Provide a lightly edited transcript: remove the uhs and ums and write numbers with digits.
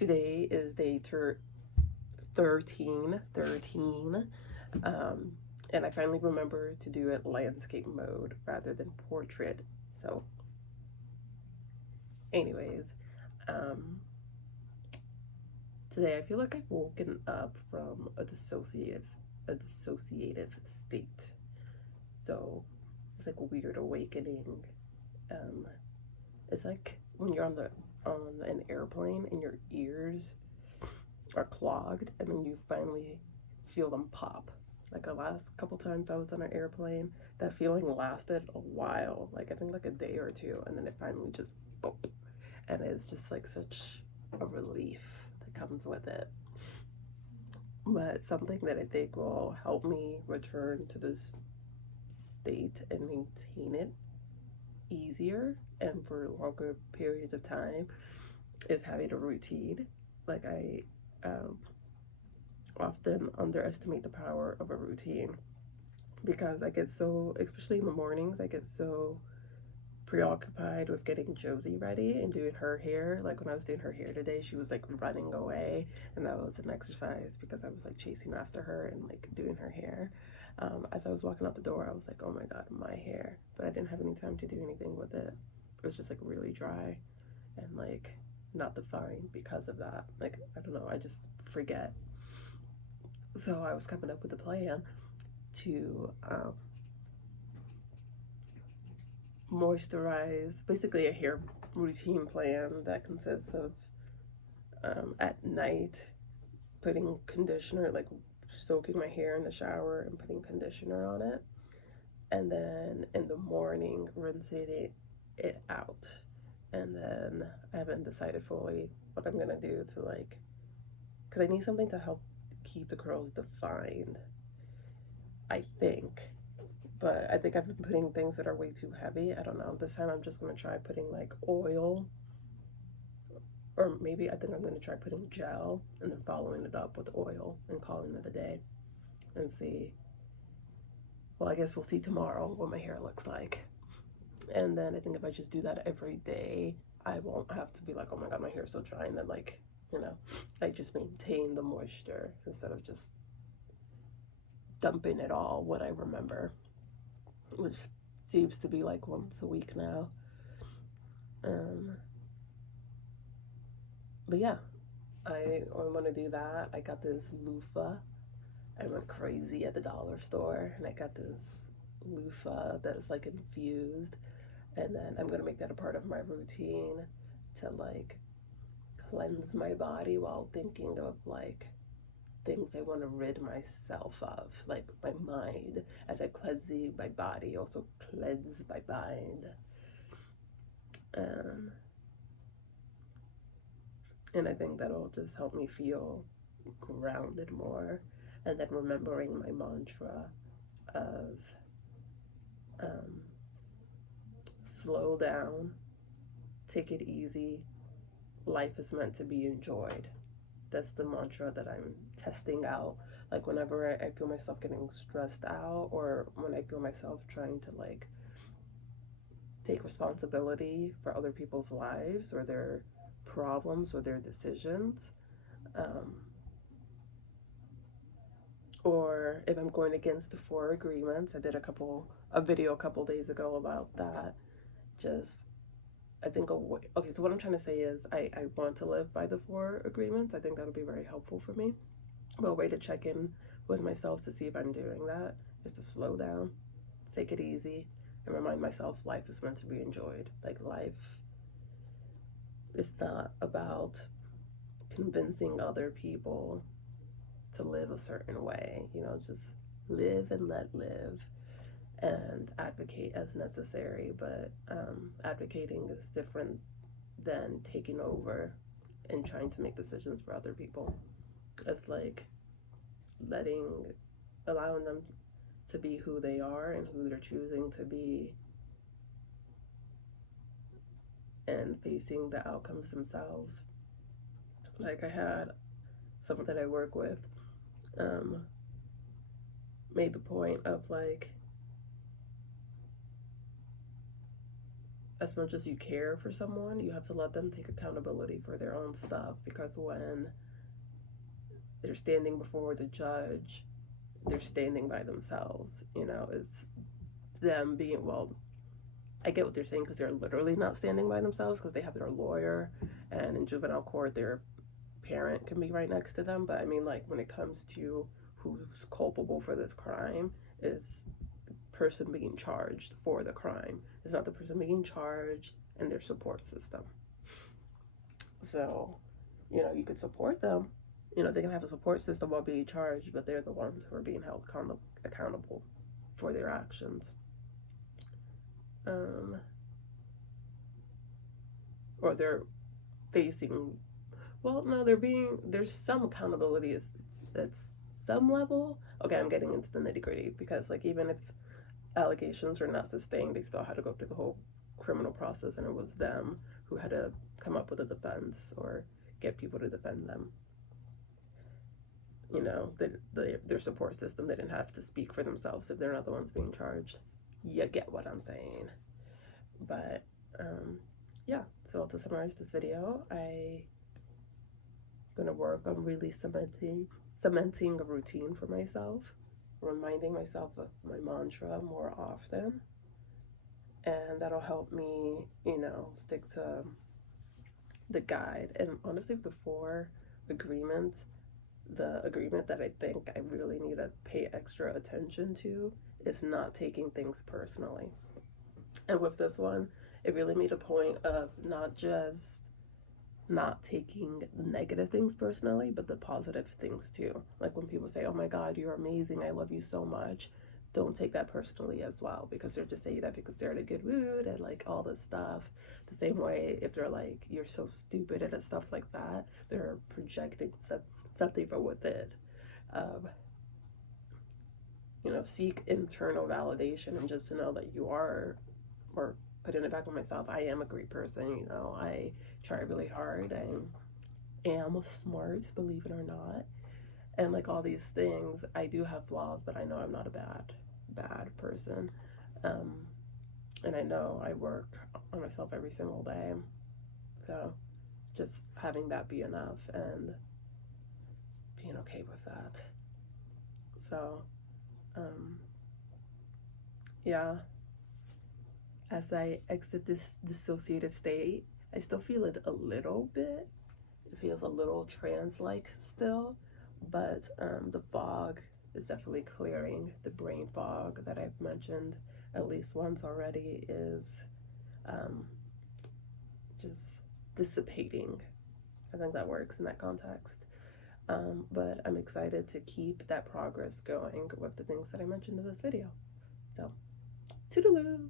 Today is day 13, and I finally remember to do it landscape mode rather than portrait. So, anyways, um, today I feel like I've woken up from a dissociative state. So it's like a weird awakening. Um, it's like when you're on an airplane and your ears are clogged, and then you finally feel them pop. Like the last couple times I was on an airplane, that feeling lasted a while, like I think like a day or two, and then it finally just boop, and it's just like such a relief that comes with it. But something that I think will help me return to this state and maintain it easier and for longer periods of time is having a routine. Like I often underestimate the power of a routine because I get so, especially in the mornings, I get so preoccupied with getting Josie ready and doing her hair. Like when I was doing her hair today, she was like running away, and that was an exercise because I was like chasing after her and like doing her hair. As I was walking out the door, I was like, oh my god, my hair. But I didn't have any time to do anything with it. It was just like really dry and like not defined because of that. Like, I don't know, I just forget. So I was coming up with a plan to moisturize, basically a hair routine plan that consists of at night putting conditioner, like soaking my hair in the shower and putting conditioner on it, and then in the morning rinsing it out. And then I haven't decided fully what I'm gonna do to like, because I need something to help keep the curls defined, I think. But I think I've been putting things that are way too heavy. I don't know. This time I'm just gonna try putting like oil, or maybe I think I'm gonna try putting gel and then following it up with oil and calling it a day and see. Well, I guess we'll see tomorrow what my hair looks like. And then I think if I just do that every day, I won't have to be like, oh my god, my hair's so dry, and then like, you know, I just maintain the moisture instead of just dumping it all when I remember, which seems to be like once a week now. Um, but yeah, I want to do that. I got this loofah. I went crazy at the dollar store, and I got this loofah that's like infused, and then I'm gonna make that a part of my routine to like cleanse my body while thinking of like things I want to rid myself of, like my mind. As I cleanse my body, also cleanse my mind. Um, and I think that'll just help me feel grounded more. And then remembering my mantra of um, slow down, take it easy, life is meant to be enjoyed. That's the mantra that I'm testing out. Like whenever I feel myself getting stressed out, or when I feel myself trying to like take responsibility for other people's lives or their problems or their decisions, um, or if I'm going against the four agreements. I did a video a couple days ago about that. Just I think okay, so what I'm trying to say is I want to live by the four agreements. I think that'll be very helpful for me. But a way to check in with myself to see if I'm doing that is to slow down, take it easy, and remind myself life is meant to be enjoyed. Like life is not about convincing other people to live a certain way. You know, just live and let live, and advocate as necessary. But advocating is different than taking over and trying to make decisions for other people. It's like allowing them to be who they are and who they're choosing to be, and facing the outcomes themselves. Like I had someone that I work with um, made the point of like, as much as you care for someone, you have to let them take accountability for their own stuff, because when they're standing before the judge, they're standing by themselves. You know, it's them being, well, I get what they're saying because they're literally not standing by themselves because they have their lawyer, and in juvenile court, their parent can be right next to them. But I mean, like, when it comes to who's culpable for this crime, is the person being charged for the crime. It's not the person being charged and their support system. So, you know, you could support them. You know, they can have a support system while being charged, but they're the ones who are being held accountable for their actions. Or they're facing, well, no, there's some accountability at some level. Okay, I'm getting into the nitty gritty, because, like, even if allegations are not sustained, they still had to go through the whole criminal process, and it was them who had to come up with a defense or get people to defend them. You know, their support system, they didn't have to speak for themselves if they're not the ones being charged. You get what I'm saying. But yeah, so to summarize this video, I'm gonna work on really cementing a routine for myself, reminding myself of my mantra more often, and that'll help me, you know, stick to the guide. And honestly, with the 4 agreements, the agreement that I think I really need to pay extra attention to is not taking things personally. And with this one, it really made a point of not just not taking negative things personally, but the positive things too. Like when people say, oh my God, you're amazing, I love you so much, don't take that personally as well, because they're just saying that because they're in a good mood and like all this stuff. The same way, if they're like, you're so stupid and stuff like that, they're projecting something from within. You know, seek internal validation, and just to know that you are, or putting it back on myself, I am a great person. You know, I try really hard. I am smart, believe it or not. And like all these things, I do have flaws, but I know I'm not a bad person. And I know I work on myself every single day. So just having that be enough and being okay with that. So, yeah, as I exit this dissociative state, I still feel it a little bit. It feels a little trance-like still, but the fog is definitely clearing. The brain fog that I've mentioned at least once already is just dissipating. I think that works in that context. But I'm excited to keep that progress going with the things that I mentioned in this video. So, toodaloo!